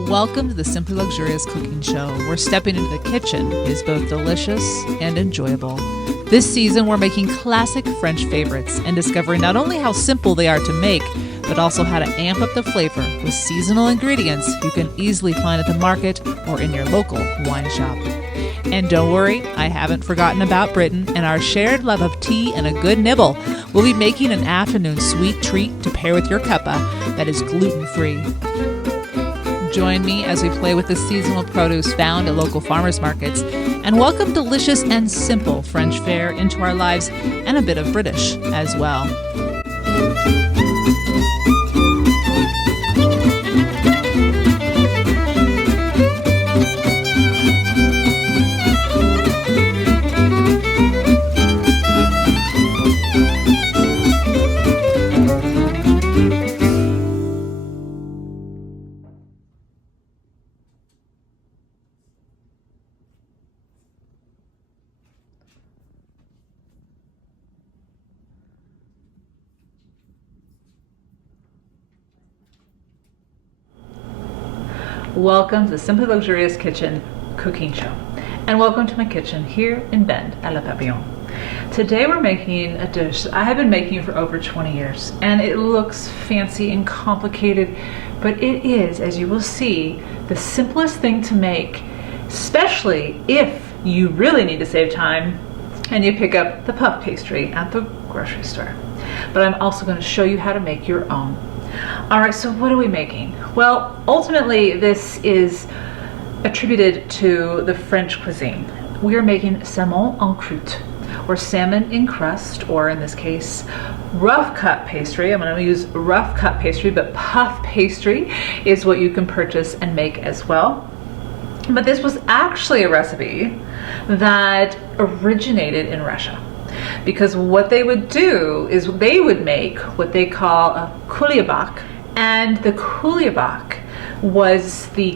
Welcome to the Simply Luxurious Cooking Show, where stepping into the kitchen is both delicious and enjoyable. This season, we're making classic French favorites and discovering not only how simple they are to make, but also how to amp up the flavor with seasonal ingredients you can easily find at the market or in your local wine shop. And don't worry, I haven't forgotten about Britain and our shared love of tea and a good nibble. We'll be making an afternoon sweet treat to pair with your cuppa that is gluten-free. Join me as we play with the seasonal produce found at local farmers markets and welcome delicious and simple French fare into our lives and a bit of British as well. Welcome to the Simply Luxurious Kitchen Cooking Show, and welcome to my kitchen here in Bend at Le Papillon. Today we're making a dish I have been making for over 20 years, and it looks fancy and complicated, but it is, as you will see, the simplest thing to make, especially if you really need to save time and you pick up the puff pastry at the grocery store. But I'm also going to show you how to make your own. All right, so what are we making? Well, ultimately, this is attributed to the French cuisine. We are making Saumon en croute, or salmon in crust, or in this case, rough cut pastry. I'm going to use rough cut pastry, but puff pastry is what you can purchase and make as well. But this was actually a recipe that originated in Russia. Because what they would do is they would make what they call a couliebak, and the couliebak was the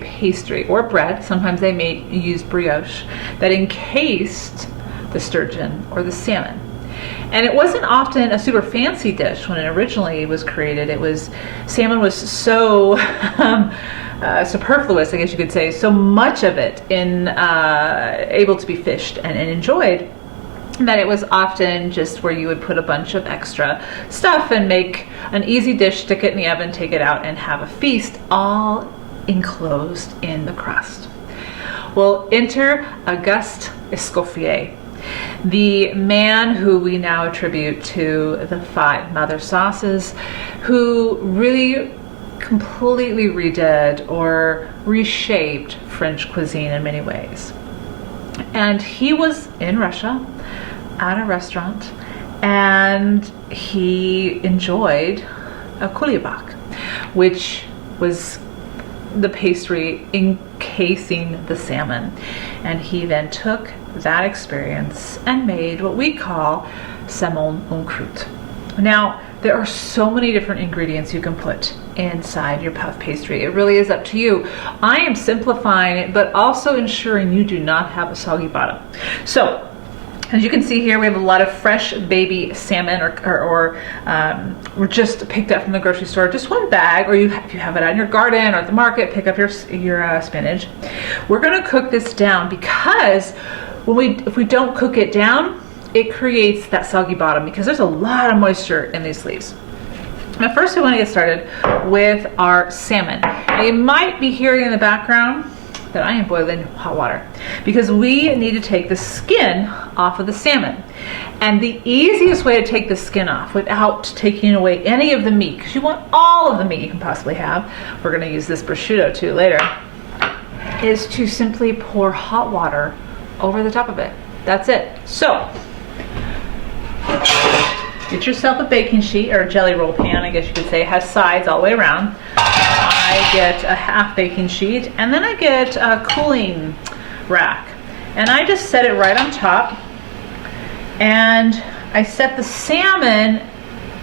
pastry or bread, sometimes they used brioche, that encased the sturgeon or the salmon. And it wasn't often a super fancy dish when it originally was created. Salmon was so superfluous, I guess you could say, so much of it able to be fished and enjoyed, that it was often just where you would put a bunch of extra stuff and make an easy dish, stick it in the oven, take it out, and have a feast, all enclosed in the crust. Well, enter Auguste Escoffier, the man who we now attribute to the 5 mother sauces, who really completely redid or reshaped French cuisine in many ways. And he was in Russia at a restaurant, and he enjoyed a couliebak, which was the pastry encasing the salmon. And he then took that experience and made what we call Saumon en croute. Now, there are so many different ingredients you can put inside your puff pastry. It really is up to you. I am simplifying it, but also ensuring you do not have a soggy bottom. So, as you can see here, we have a lot of fresh baby salmon, or just picked up from the grocery store. Just one bag, or if you have it out in your garden or at the market, pick up your spinach. We're going to cook this down because if we don't cook it down, it creates that soggy bottom because there's a lot of moisture in these leaves. Now, first we want to get started with our salmon. Now, you might be hearing in the background that I am boiling hot water because we need to take the skin off of the salmon. And the easiest way to take the skin off without taking away any of the meat, because you want all of the meat you can possibly have, we're going to use this prosciutto too later, is to simply pour hot water over the top of it. That's it. So, get yourself a baking sheet or a jelly roll pan, I guess you could say. It has sides all the way around. I get a half baking sheet, and then I get a cooling rack. And I just set it right on top, and I set the salmon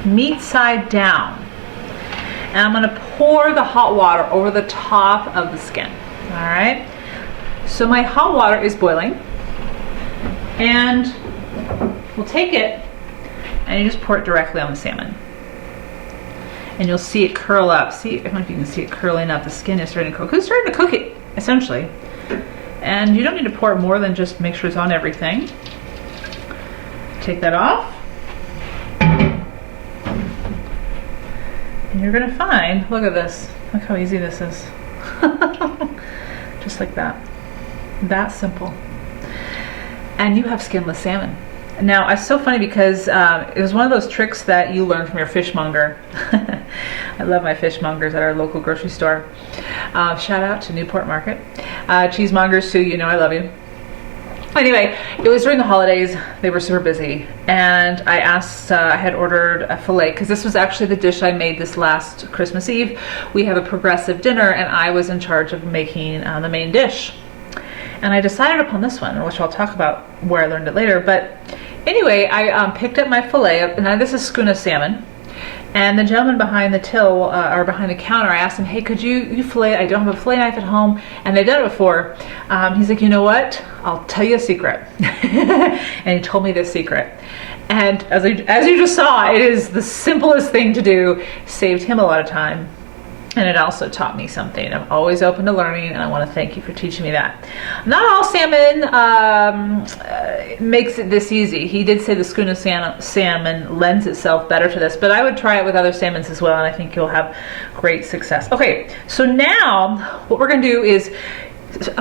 meat side down. And I'm going to pour the hot water over the top of the skin. All right? So my hot water is boiling, and we'll take it and you just pour it directly on the salmon. and you'll see it curl up. See, I don't know if you can see it curling up. The skin is starting to cook. It's starting to cook it, essentially. And you don't need to pour more than just make sure it's on everything. Take that off. And you're gonna find, look at this. Look how easy this is. Just like that. That simple. And you have skinless salmon. Now, it's so funny because it was one of those tricks that you learn from your fishmonger. I love my fishmongers at our local grocery store. Shout out to Newport Market. Cheesemongers too, you know I love you. Anyway, it was during the holidays. They were super busy. And I asked, I had ordered a filet, because this was actually the dish I made this last Christmas Eve. We have a progressive dinner, and I was in charge of making the main dish. And I decided upon this one, which I'll talk about where I learned it later. But anyway, I picked up my filet, and this is skuna salmon. And the gentleman behind the till, or behind the counter, I asked him, hey, could you fillet it? I don't have a fillet knife at home, and they've done it before. He's like, you know what? I'll tell you a secret. And he told me this secret. And as you just saw, it is the simplest thing to do. Saved him a lot of time. And it also taught me something. I'm always open to learning, and I want to thank you for teaching me that. Not all salmon makes it this easy. He did say the skuna salmon lends itself better to this, but I would try it with other salmons as well, and I think you'll have great success. Okay, so now what we're going to do is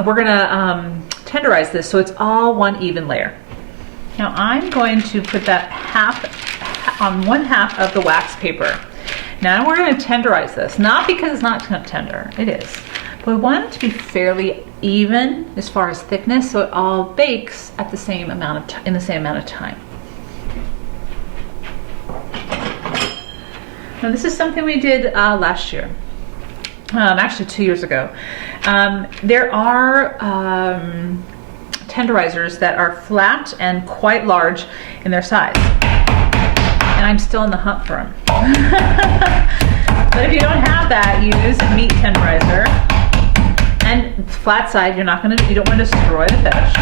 we're going to tenderize this so it's all one even layer. Now I'm going to put that on one half of the wax paper. Now we're going to tenderize this, not because it's not tender, it is, but we want it to be fairly even as far as thickness, so it all bakes at the same amount of in the same amount of time. Now this is something we did last year, actually 2 years ago. There are tenderizers that are flat and quite large in their size. And I'm still in the hunt for them. But if you don't have that, use a meat tenderizer. And flat side, you don't want to destroy the fish.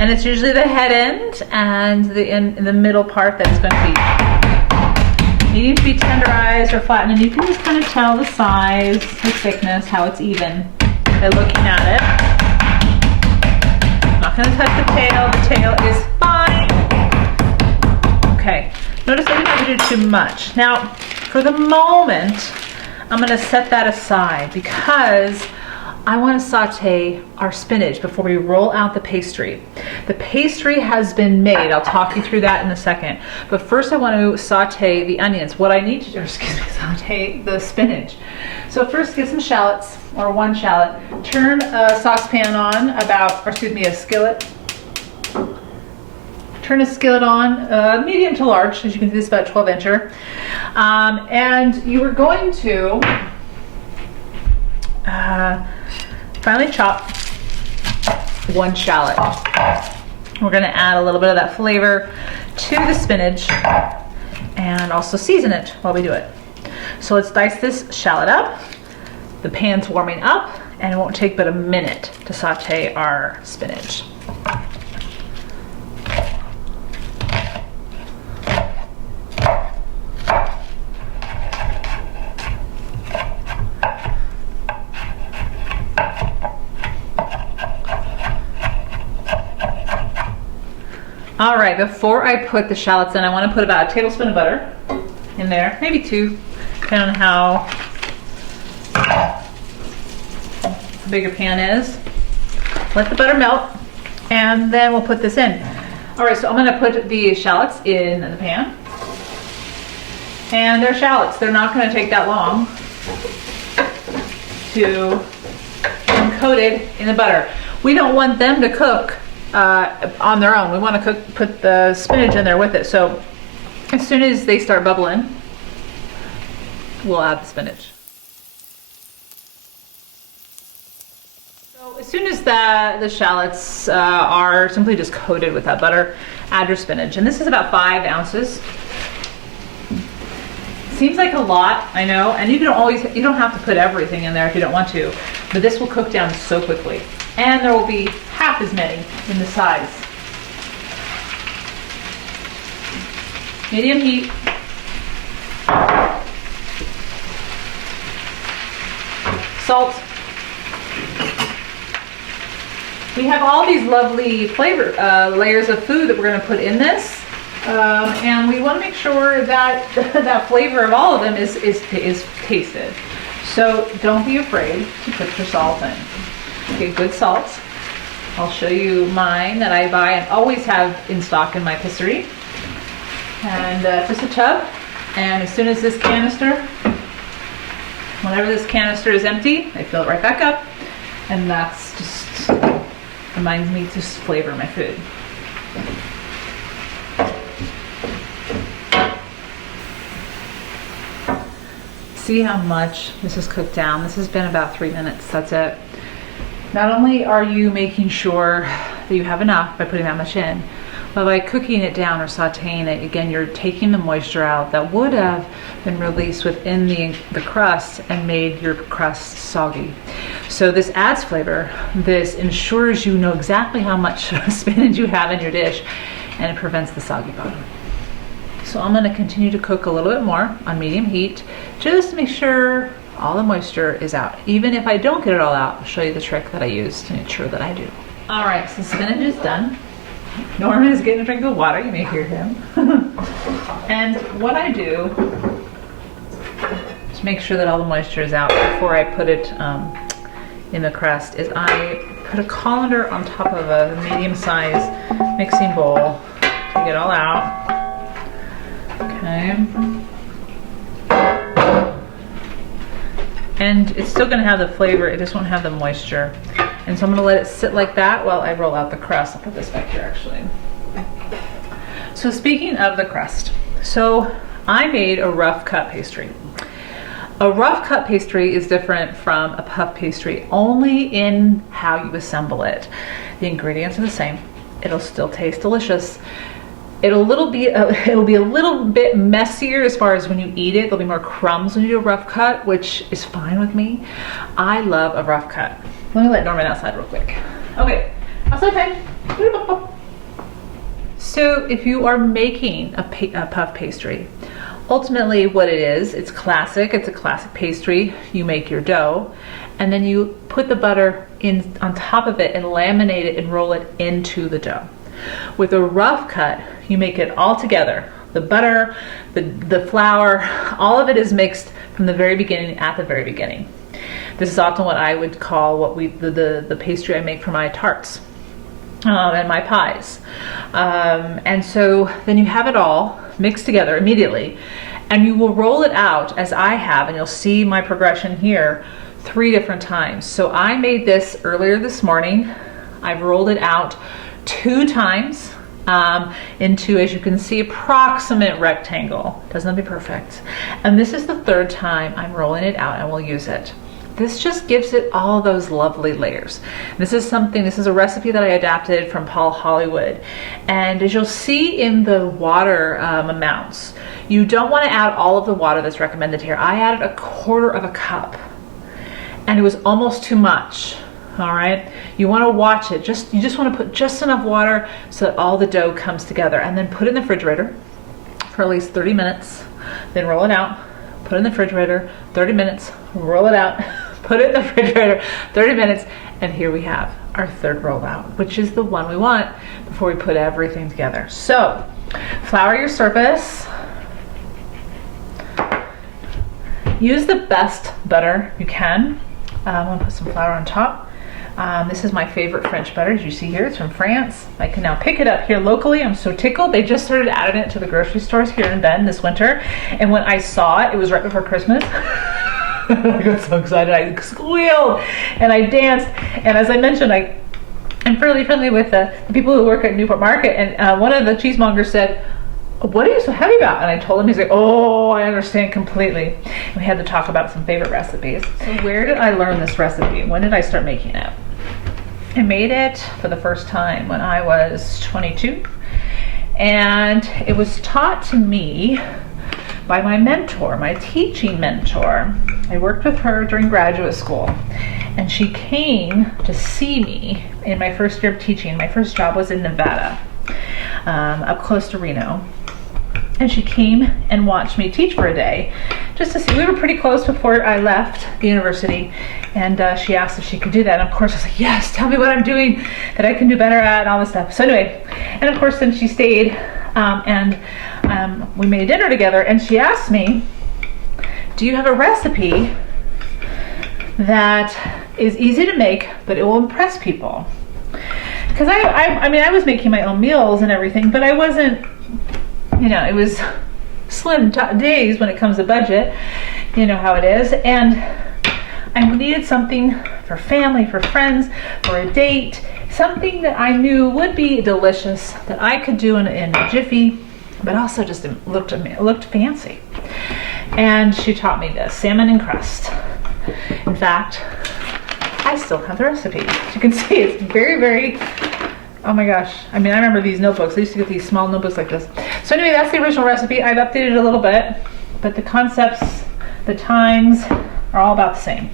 And it's usually the head end and in the middle part that's going to be needing to be tenderized or flattened. And you can just kind of tell the size, the thickness, how it's even by looking at it. I'm not going to touch the tail. The tail is fine. Okay. Notice I didn't have to do too much. Now, for the moment, I'm going to set that aside because I want to saute our spinach before we roll out the pastry. The pastry has been made. I'll talk you through that in a second. But first I want to saute the onions. What I need to do, saute the spinach. So first get some shallots, or one shallot. Turn a saucepan on a skillet. Turn a skillet on, medium to large, as you can see, this is about 12-incher. And you are going to finely chop one shallot. We're going to add a little bit of that flavor to the spinach and also season it while we do it. So let's dice this shallot up. The pan's warming up, and it won't take but a minute to saute our spinach. All right, before I put the shallots in, I want to put about a tablespoon of butter in there, maybe 2, depending on how big your pan is. Let the butter melt, and then we'll put this in. All right, so I'm going to put the shallots in the pan. And they're shallots. They're not going to take that long to become coated in the butter. We don't want them to cook on their own. We want to put the spinach in there with it. So as soon as they start bubbling, we'll add the spinach. So as soon as the shallots are simply just coated with that butter, add your spinach. And this is about 5 ounces. Seems like a lot, I know, and you don't have to put everything in there if you don't want to, but this will cook down so quickly. And there will be half as many in the size. Medium heat. salt. We have all these lovely flavor layers of food that we're going to put in this, and we want to make sure that that flavor of all of them is tasted. So don't be afraid to put your salt in. Okay, good salt. I'll show you mine that I buy and always have in stock in my pastry. And just a tub. And as soon as this canister, whenever this canister is empty, I fill it right back up. And that's just reminds me to flavor my food. See how much this is cooked down. This has been about 3 minutes, that's it. Not only are you making sure that you have enough by putting that much in, but by cooking it down or sauteing it, again, you're taking the moisture out that would have been released within the crust and made your crust soggy. So this adds flavor. This ensures you know exactly how much spinach you have in your dish, and it prevents the soggy bottom. So I'm going to continue to cook a little bit more on medium heat, just to make sure all the moisture is out. Even if I don't get it all out, I'll show you the trick that I use to make sure that I do. All right, so spinach is done. Norman is getting a drink of water, you may hear him. And what I do to make sure that all the moisture is out before I put it in the crust is I put a colander on top of a medium-sized mixing bowl to get it all out. Okay. And it's still going to have the flavor, it just won't have the moisture. And so I'm going to let it sit like that while I roll out the crust. I'll put this back here actually. So speaking of the crust, so I made a rough cut pastry. A rough cut pastry is different from a puff pastry only in how you assemble it. The ingredients are the same. It'll still taste delicious. It'll be a little bit messier as far as when you eat it. There'll be more crumbs when you do a rough cut, which is fine with me. I love a rough cut. Let me let Norman outside real quick. Okay, outside time. So if you are making a puff pastry, ultimately what it is, it's classic. It's a classic pastry. You make your dough, and then you put the butter in on top of it and laminate it and roll it into the dough. With a rough cut, you make it all together. The butter, the flour, all of it is mixed from the very beginning, at the very beginning. This is often what I would call the pastry I make for my tarts and my pies. And so then you have it all mixed together immediately, and you will roll it out as I have, and you'll see my progression here 3 different times. So I made this earlier this morning. I've rolled it out 2 times into, as you can see, approximate rectangle. Doesn't have to be perfect. And this is the 3rd time I'm rolling it out and we'll use it. This just gives it all those lovely layers. This is a recipe that I adapted from Paul Hollywood. And as you'll see in the water amounts, you don't want to add all of the water that's recommended here. I added 1/4 cup and it was almost too much. All right, you want to watch it. You just want to put just enough water so that all the dough comes together, and then put it in the refrigerator for at least 30 minutes. Then roll it out, put it in the refrigerator, 30 minutes, roll it out, put it in the refrigerator, 30 minutes, and here we have our 3rd rollout, which is the one we want before we put everything together. So, flour your surface. Use the best butter you can. I'm gonna put some flour on top. This is my favorite French butter, as you see here. It's from France. I can now pick it up here locally. I'm so tickled. They just started adding it to the grocery stores here in Bend this winter. And when I saw it, it was right before Christmas. I got so excited. I squealed and I danced. And as I mentioned, I'm fairly friendly with the people who work at Newport Market. And one of the cheesemongers said, "What are you so happy about?" And I told him, he's like, "Oh, I understand completely." And we had to talk about some favorite recipes. So where did I learn this recipe? When did I start making it? I made it for the first time when I was 22. And it was taught to me by my mentor, my teaching mentor. I worked with her during graduate school. And she came to see me in my first year of teaching. My first job was in Nevada, up close to Reno. And she came and watched me teach for a day just to see. We were pretty close before I left the university, And she asked if she could do that. And of course I was like, yes, tell me what I'm doing that I can do better at and all this stuff. So anyway, and of course then she stayed and we made dinner together, and she asked me, do you have a recipe that is easy to make but it will impress people? Because I mean, I was making my own meals and everything, but I wasn't, you know, it was slim days when it comes to budget, you know how it is, and I needed something for family, for friends, for a date, something that I knew would be delicious, that I could do in a jiffy, but also just looked fancy. And she taught me this, salmon and crust. In fact, I still have the recipe. As you can see, it's very, very, oh my gosh. I mean, I remember these notebooks. I used to get these small notebooks like this. So anyway, that's the original recipe. I've updated it a little bit, but the concepts, the times are all about the same.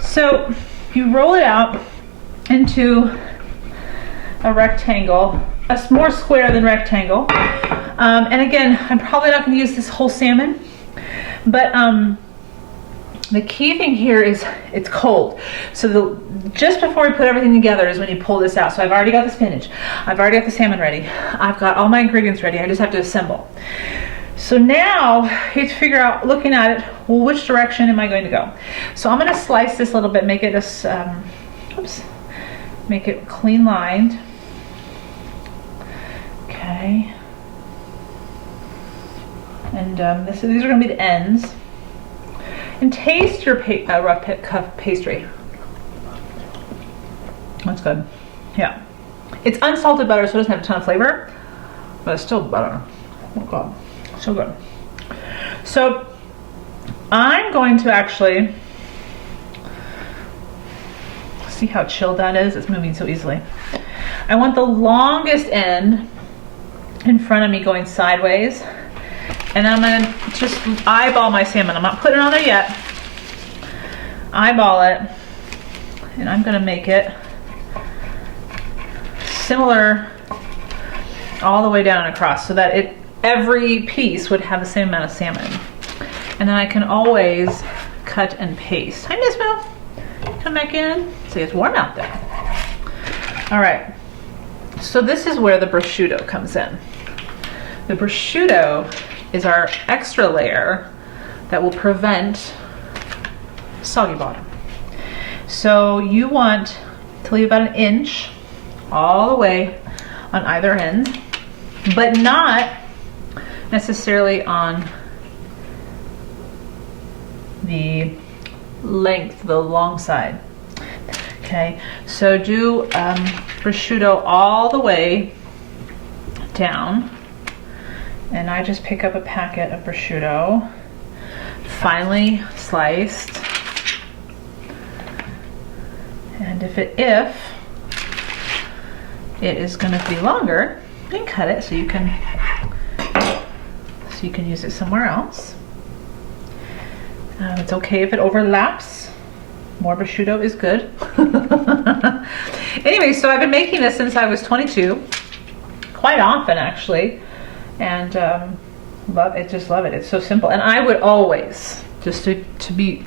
So you roll it out into a rectangle, more square than rectangle. And again, I'm probably not going to use this whole salmon, but the key thing here is it's cold. So just before we put everything together is when you pull this out. So I've already got the spinach. I've already got the salmon ready. I've got all my ingredients ready. I just have to assemble. So now you have to figure out, looking at it, well, which direction am I going to go? So I'm going to slice this a little bit, make it make it clean lined. Okay. And these are going to be the ends. And taste your rough cup pastry. That's good. Yeah. It's unsalted butter, so it doesn't have a ton of flavor, but it's still butter. Oh God, so good. So I'm going to actually see how chilled that is. It's moving so easily. I want the longest end in front of me going sideways. And I'm gonna just eyeball my salmon. I'm not putting it on there yet. Eyeball it. And I'm gonna make it similar all the way down and across, so that every piece would have the same amount of salmon. And then I can always cut and paste. Hi, Miss Bill. Come back in. See, it's warm out there. All right. So this is where the prosciutto comes in. The prosciutto is our extra layer that will prevent soggy bottom. So you want to leave about 1 inch all the way on either end, but not necessarily on the length, the long side. Okay, so do prosciutto all the way down. And I just pick up a packet of prosciutto, finely sliced. And if it is going to be longer, then cut it so you can use it somewhere else. It's okay if it overlaps. More prosciutto is good. Anyway, so I've been making this since I was 22, quite often actually. And love it, just love it. It's so simple. And I would always, just to be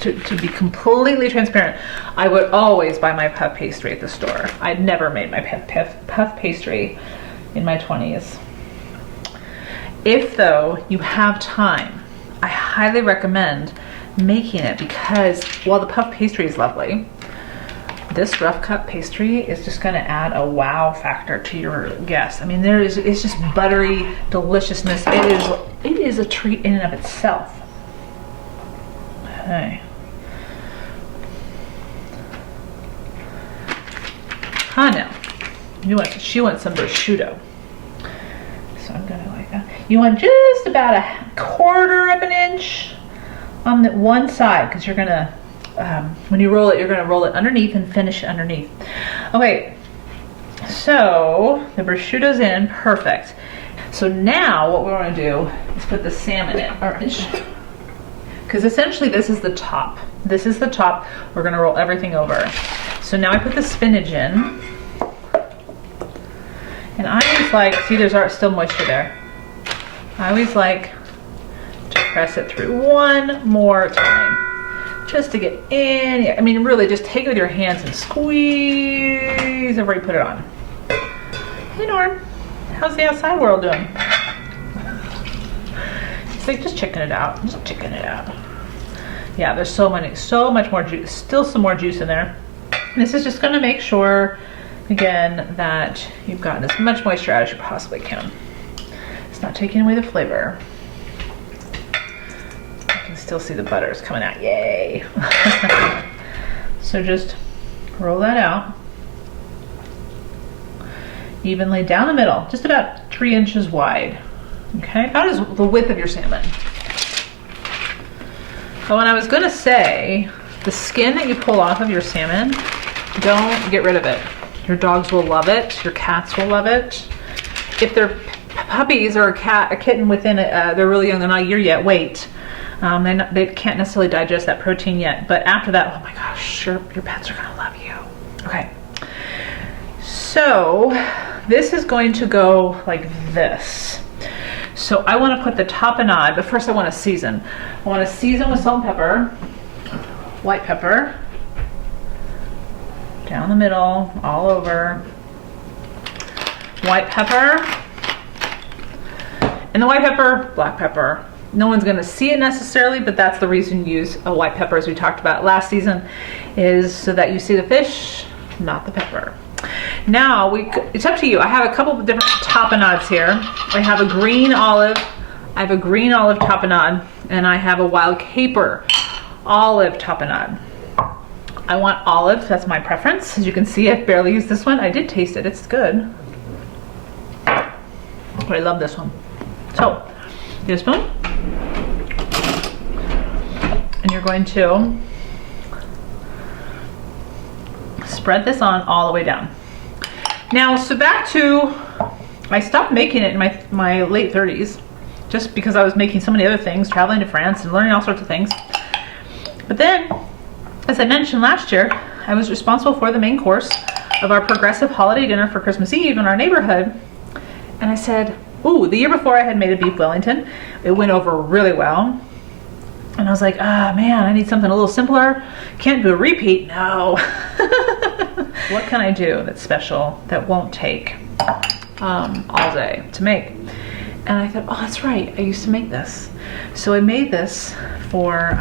completely transparent, I would always buy my puff pastry at the store. I'd never made my puff pastry in my 20s. If though you have time, I highly recommend making it, because while the puff pastry is lovely, this rough cut pastry is just going to add a wow factor to your guests. I mean, it's just buttery deliciousness. It is a treat in and of itself. Okay. Hannah, she wants some prosciutto. So I'm gonna like that. You want just about 1/4 of an inch on the one side, because you're gonna when you roll it, you're going to roll it underneath and finish it underneath. Okay, so the prosciutto's in, perfect. So now what we want to do is put the salmon in, because essentially this is the top. This is the top. We're going to roll everything over. So now I put the spinach in, and I always like, see, there's still moisture there. I always like to press it through one more time, just to get in. I mean, really, just take it with your hands and squeeze before you put it on. Hey, Norm, how's the outside world doing? It's like just checking it out, just checking it out. Yeah, there's so much more juice, still some more juice in there. This is just gonna make sure, again, that you've gotten as much moisture out as you possibly can. It's not taking away the flavor. You can still see the butter is coming out, yay. So just roll that out evenly down the middle, just about 3 inches wide. Okay, about as the width of your salmon. But when I was gonna say, the skin that you pull off of your salmon, don't get rid of it. Your dogs will love it, your cats will love it. If they're puppies or a kitten within they're really young, they're not a year yet, wait. They can't necessarily digest that protein yet, but after that, oh my gosh, your pets are gonna love you. Okay, so this is going to go like this. So I want to put the tapenade, but first I want to season. I want to season with salt and pepper, white pepper, down the middle, all over, white pepper, and the white pepper, black pepper. No one's going to see it necessarily, but that's the reason you use a white pepper, as we talked about last season, is so that you see the fish, not the pepper. Now, it's up to you. I have a couple of different tapenades here. I have a green olive, tapenade, and I have a wild caper olive tapenade. I want olive, that's my preference. As you can see, I barely used this one. I did taste it, it's good. But I love this one. So, get a spoon. And you're going to spread this on all the way down. Now, so back to, I stopped making it in my late 30s, just because I was making so many other things, traveling to France and learning all sorts of things. But then, as I mentioned last year, I was responsible for the main course of our progressive holiday dinner for Christmas Eve in our neighborhood. And I said, ooh, the year before I had made a beef Wellington. It went over really well. And I was like, ah, man, I need something a little simpler. Can't do a repeat, no. What can I do that's special that won't take all day to make? And I thought, oh, that's right, I used to make this. So I made this for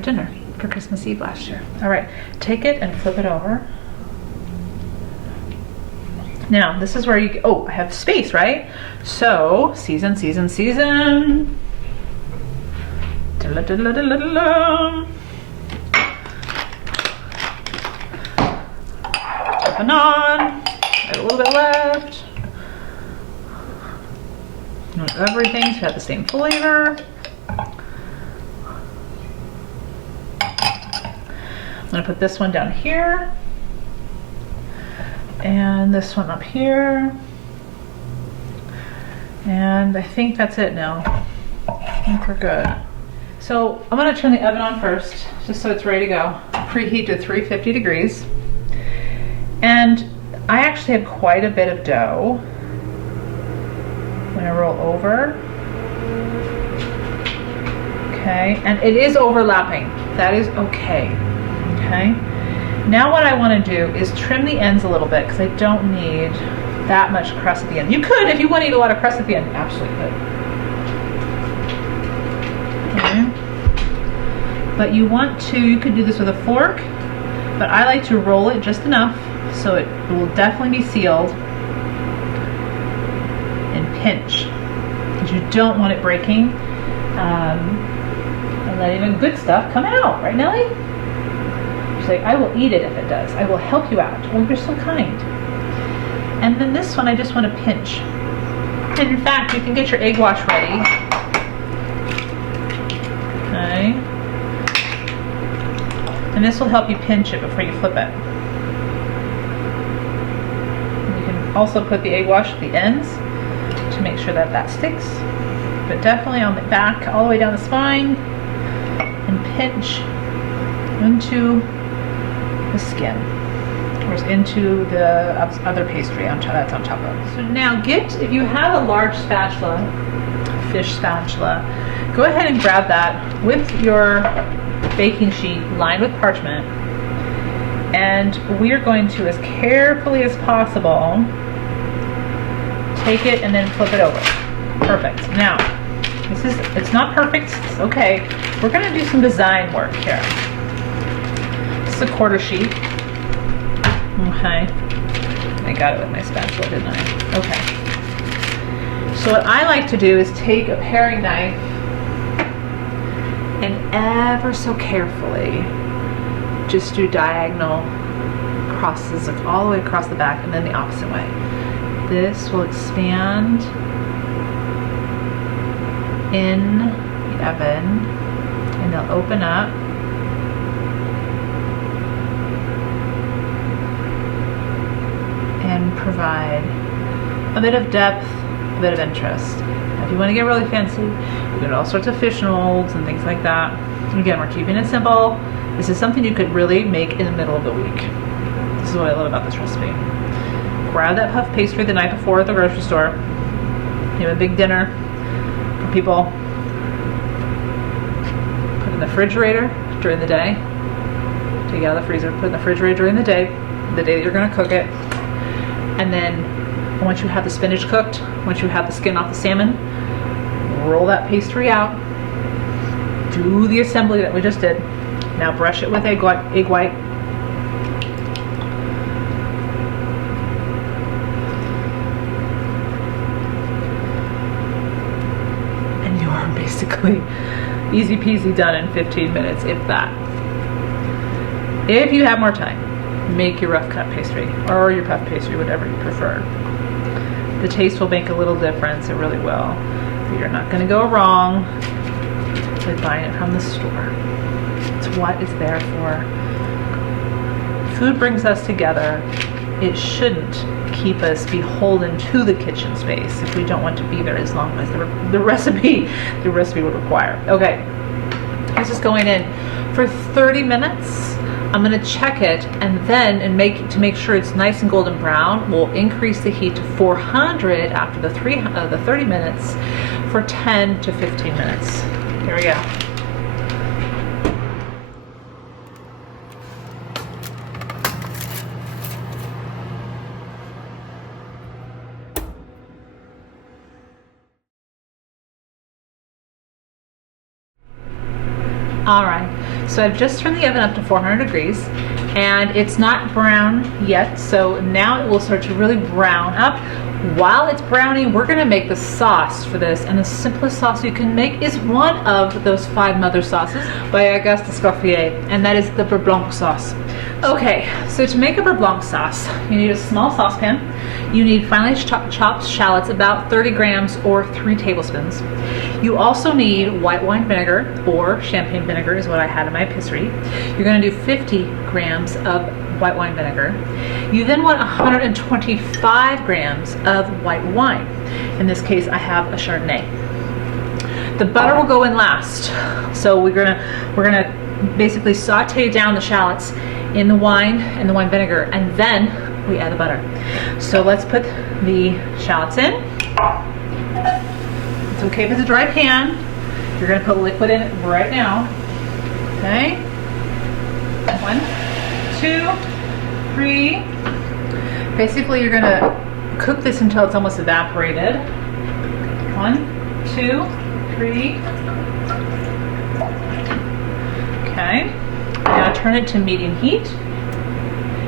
dinner, for Christmas Eve last year. All right, take it and flip it over. Now, this is where you, oh, I have space, right? So, season, season, season. Tapping on. Got a little bit left. Everything's got the same flavor. I'm gonna put this one down here. And this one up here. And I think that's it now. I think we're good. So I'm gonna turn the oven on first, just so it's ready to go. Preheat to 350 degrees. And I actually have quite a bit of dough. I'm gonna roll over. Okay, and it is overlapping. That is okay, okay? Now what I wanna do is trim the ends a little bit because I don't need that much crust at the end. You could, if you want to eat a lot of crust at the end, absolutely could. Okay. But you want to, you could do this with a fork, but I like to roll it just enough so it will definitely be sealed, and pinch, because you don't want it breaking, and letting the good stuff come out, right, Nellie? She's like, I will eat it if it does. I will help you out. Oh, you're so kind. And then this one, I just want to pinch. And in fact, you can get your egg wash ready. Okay. And this will help you pinch it before you flip it. And you can also put the egg wash at the ends to make sure that that sticks. But definitely on the back, all the way down the spine, and pinch into the skin, or into the other pastry that's on top of it. So now if you have a large spatula, fish spatula, go ahead and grab that with your baking sheet lined with parchment, and we are going to, as carefully as possible, take it and then flip it over. Perfect. Now, it's not perfect, it's okay. We're going to do some design work here. This is a quarter sheet. Okay. I got it with my spatula, didn't I? Okay. So what I like to do is take a paring knife and ever so carefully just do diagonal crosses all the way across the back and then the opposite way. This will expand in the oven and they'll open up. And provide a bit of depth, a bit of interest. Now, if you want to get really fancy, you get all sorts of fish molds and things like that. Again, we're keeping it simple. This is something you could really make in the middle of the week. This is what I love about this recipe. Grab that puff pastry the night before at the grocery store. You have a big dinner for people. Put it in the refrigerator during the day. Take it out of the freezer, put it in the refrigerator during the day that you're going to cook it. And then once you have the spinach cooked, once you have the skin off the salmon, roll that pastry out, do the assembly that we just did. Now brush it with egg white. And you are basically easy peasy done in 15 minutes, if that. If you have more time, make your rough cut pastry or your puff pastry, whatever you prefer. The taste will make a little difference, it really will. But you're not going to go wrong with buying it from the store. It's what it's there for. Food brings us together. It shouldn't keep us beholden to the kitchen space if we don't want to be there as long as the recipe would require. Okay, this is going in for 30 minutes. I'm going to check it, and then to make sure it's nice and golden brown, we'll increase the heat to 400 after the 30 minutes for 10 to 15 minutes. Here we go. All right, so I've just turned the oven up to 400 degrees and it's not brown yet, so now it will start to really brown up. While it's browning, we're gonna make the sauce for this, and the simplest sauce you can make is one of those 5 mother sauces by Auguste Escoffier, and that is the beurre blanc sauce. Okay, so to make a beurre blanc sauce, you need a small saucepan. You need finely chopped shallots, about 30 grams or 3 tablespoons. You also need white wine vinegar, or champagne vinegar is what I had in my pastry. You're gonna do 50 grams of white wine vinegar. You then want 125 grams of white wine. In this case, I have a Chardonnay. The butter will go in last. So we're gonna basically saute down the shallots in the wine and the wine vinegar, and then we add the butter. So let's put the shallots in. It's okay if it's a dry pan. You're gonna put liquid in it right now. Okay. 1, 2, 3. Basically, you're gonna cook this until it's almost evaporated. 1, 2, 3. Okay. Now turn it to medium heat.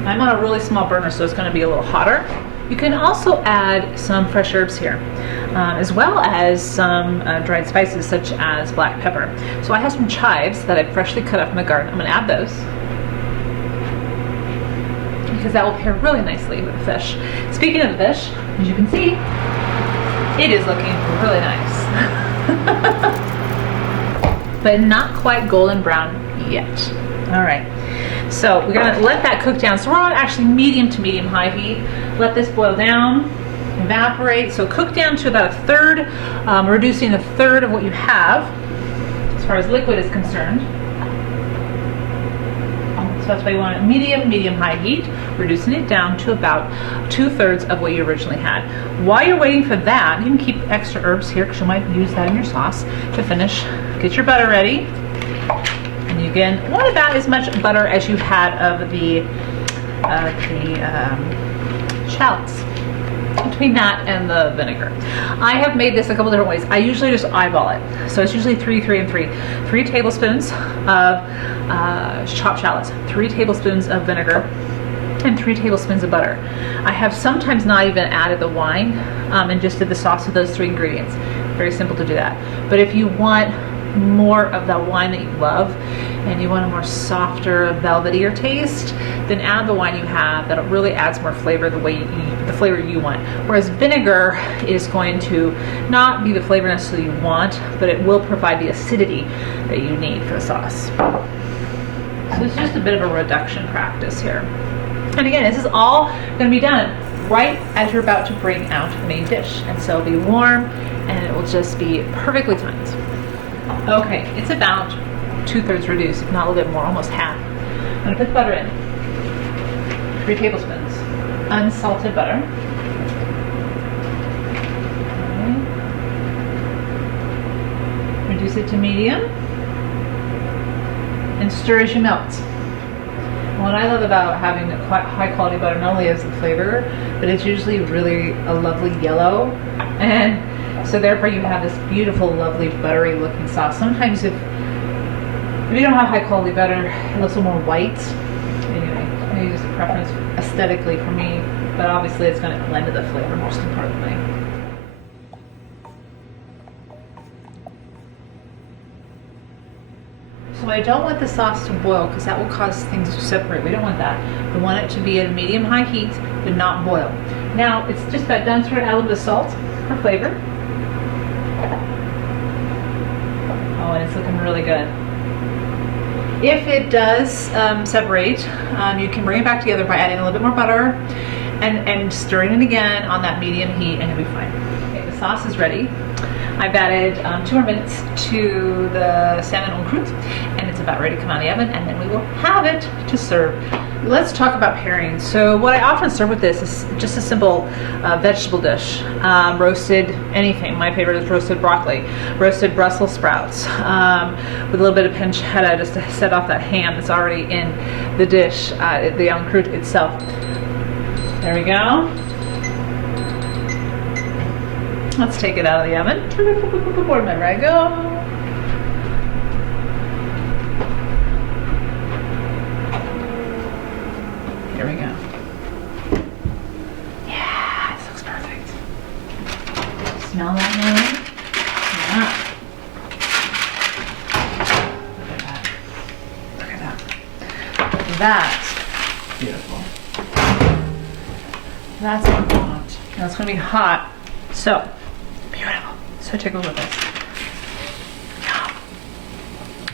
I'm on a really small burner, so it's going to be a little hotter. You can also add some fresh herbs here, as well as some dried spices such as black pepper. So I have some chives that I freshly cut up from the garden. I'm going to add those because that will pair really nicely with the fish. Speaking of the fish, as you can see, it is looking really nice. But not quite golden brown yet. All right, so we're gonna let that cook down. So we're on actually medium to medium high heat. Let this boil down, evaporate. So cook down to about 1/3, reducing 1/3 of what you have as far as liquid is concerned. So that's why you want it medium-high heat, reducing it down to about 2/3 of what you originally had. While you're waiting for that, you can keep extra herbs here because you might use that in your sauce to finish. Get your butter ready. And you again want about as much butter as you had of the shallots. Between that and the vinegar. I have made this a couple different ways. I usually just eyeball it. So it's usually 3, 3, and 3. 3 tablespoons of chopped shallots, 3 tablespoons of vinegar, and 3 tablespoons of butter. I have sometimes not even added the wine and just did the sauce with those 3 ingredients. Very simple to do that. But if you want more of that wine that you love and you want a more softer, velvetier taste, then add the wine you have. That really adds more flavor the flavor you want. Whereas vinegar is going to not be the flavor necessarily you want, but it will provide the acidity that you need for the sauce. So it's just a bit of a reduction practice here. And again, this is all going to be done right as you're about to bring out the main dish. And so it'll be warm and it will just be perfectly timed. Okay, it's about 2/3 reduced, if not a little bit more, almost half. I'm gonna put the butter in. 3 tablespoons. Unsalted butter. Okay. Reduce it to medium. And stir as you melt. What I love about having a high quality butter not only is the flavor, but it's usually really a lovely yellow. And so therefore you have this beautiful, lovely, buttery looking sauce. Sometimes if you don't have high quality butter, it looks a little more white. Anyway, maybe just a preference aesthetically for me, but obviously it's going to blend to the flavor most importantly. So I don't want the sauce to boil because that will cause things to separate. We don't want that. We want it to be at a medium-high heat, but not boil. Now it's just about done. Sort of add a little bit of salt for flavor. Oh, and it's looking really good. If it does separate, you can bring it back together by adding a little bit more butter and stirring it again on that medium heat, and you'll be fine. Okay, the sauce is ready. I've added 2 more minutes to the salmon en croute, and it's about ready to come out of the oven, and then we will have it to serve. Let's talk about pairing. So what I often serve with this is just a simple vegetable dish. Roasted anything. My favorite is roasted broccoli, roasted Brussels sprouts, with a little bit of pancetta just to set off that ham that's already in the dish, the en croute itself. There we go. Let's take it out of the oven. Wherever I go. Here we go. Yeah, this looks perfect. Smell that now? Yeah. Look at that. Look at that. That's beautiful. That's what I want. Now it's going to be hot. So, beautiful. So take a look at this.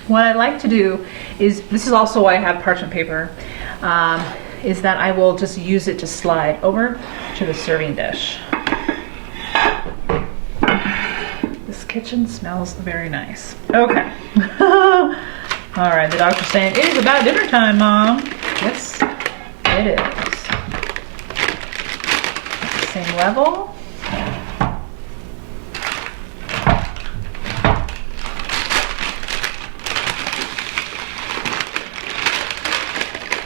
What I like to do is, this is also why I have parchment paper, is that I will just use it to slide over to the serving dish. This kitchen smells very nice. Okay. All right, the doctor's saying, it is about dinner time, Mom. Yes, it is. Same level.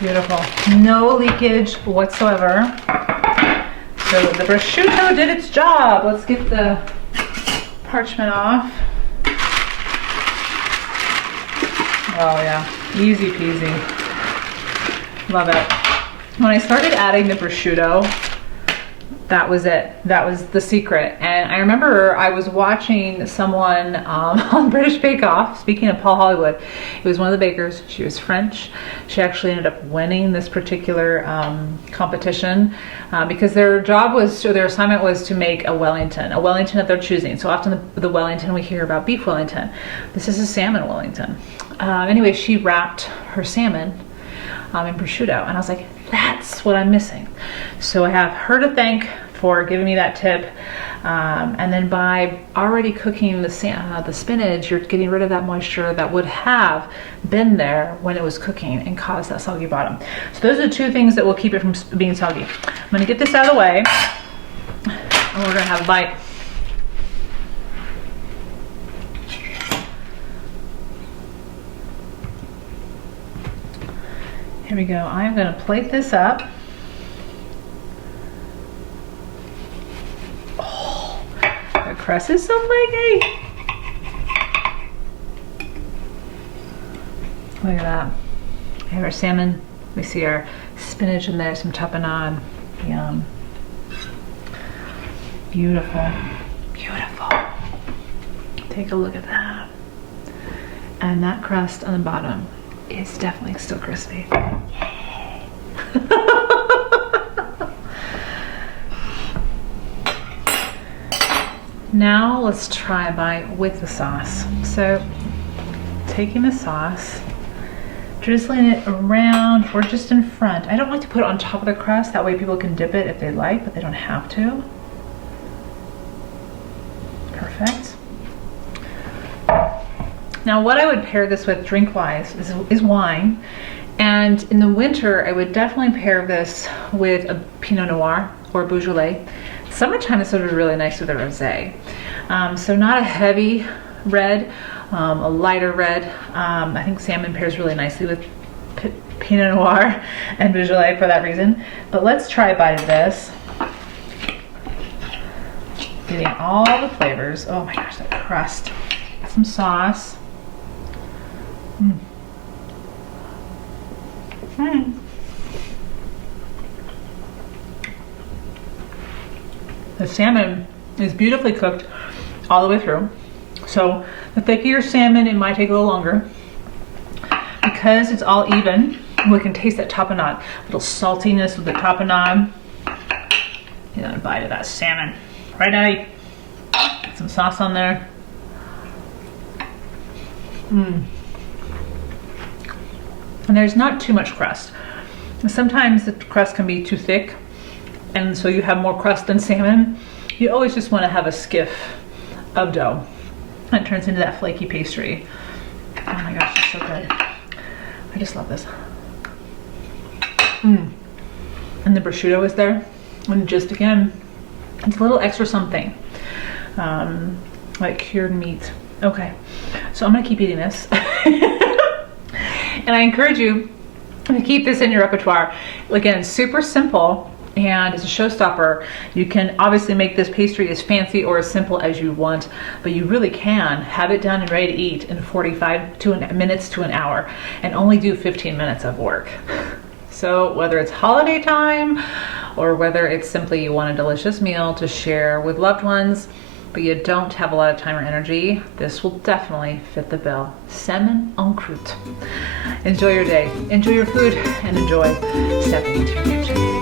Beautiful. No leakage whatsoever. So the prosciutto did its job. Let's get the parchment off. Oh yeah, easy peasy. Love it. When I started adding the prosciutto, that was it. That was the secret. And I remember I was watching someone on British Bake Off, speaking of Paul Hollywood. It was one of the bakers. She was French. She actually ended up winning this particular competition because their job was, or their assignment was to make a Wellington of their choosing. So often the Wellington, we hear about beef Wellington. This is a salmon Wellington. Anyway, she wrapped her salmon in prosciutto, and I was like, that's what I'm missing. So I have her to thank for giving me that tip. And then by already cooking the spinach, you're getting rid of that moisture that would have been there when it was cooking and caused that soggy bottom. So those are the two things that will keep it from being soggy. I'm gonna get this out of the way, and we're gonna have a bite. Here we go. I'm gonna plate this up. Oh, the crust is so flaky. Look at that. We have our salmon. We see our spinach in there, some tapenade. Yum. Beautiful. Beautiful. Take a look at that. And that crust on the bottom is definitely still crispy. Now let's try a bite with the sauce. So taking the sauce, drizzling it around or just in front. I don't like to put it on top of the crust, that way people can dip it if they like, but they don't have to. Perfect. Now what I would pair this with drink-wise is wine. And in the winter, I would definitely pair this with a Pinot Noir or Beaujolais. Summertime is sort of really nice with a rosé. So not a heavy red, a lighter red. I think salmon pairs really nicely with Pinot Noir and Beaujolais for that reason. But let's try a bite of this. Getting all the flavors. Oh my gosh, that crust. Some sauce. Mm. Mm. The salmon is beautifully cooked all the way through. So the thicker your salmon, it might take a little longer. Because it's all even, we can taste that tapenade. A little saltiness with the tapenade. Get a bite of that salmon. Right, Eddie? Some sauce on there. Mm. And there's not too much crust. Sometimes the crust can be too thick, and so you have more crust than salmon. You always just want to have a skiff of dough. It turns into that flaky pastry. Oh my gosh, it's so good. I just love this. Mm. And the prosciutto is there. And just again, it's a little extra something. Like cured meat. Okay, so I'm gonna keep eating this. And I encourage you to keep this in your repertoire. Again, super simple, and it's a showstopper. You can obviously make this pastry as fancy or as simple as you want, but you really can have it done and ready to eat in 45 minutes to an hour and only do 15 minutes of work. So whether it's holiday time or whether it's simply you want a delicious meal to share with loved ones, but you don't have a lot of time or energy, this will definitely fit the bill. Salmon en croute. Enjoy your day, enjoy your food, and enjoy stepping into your kitchen.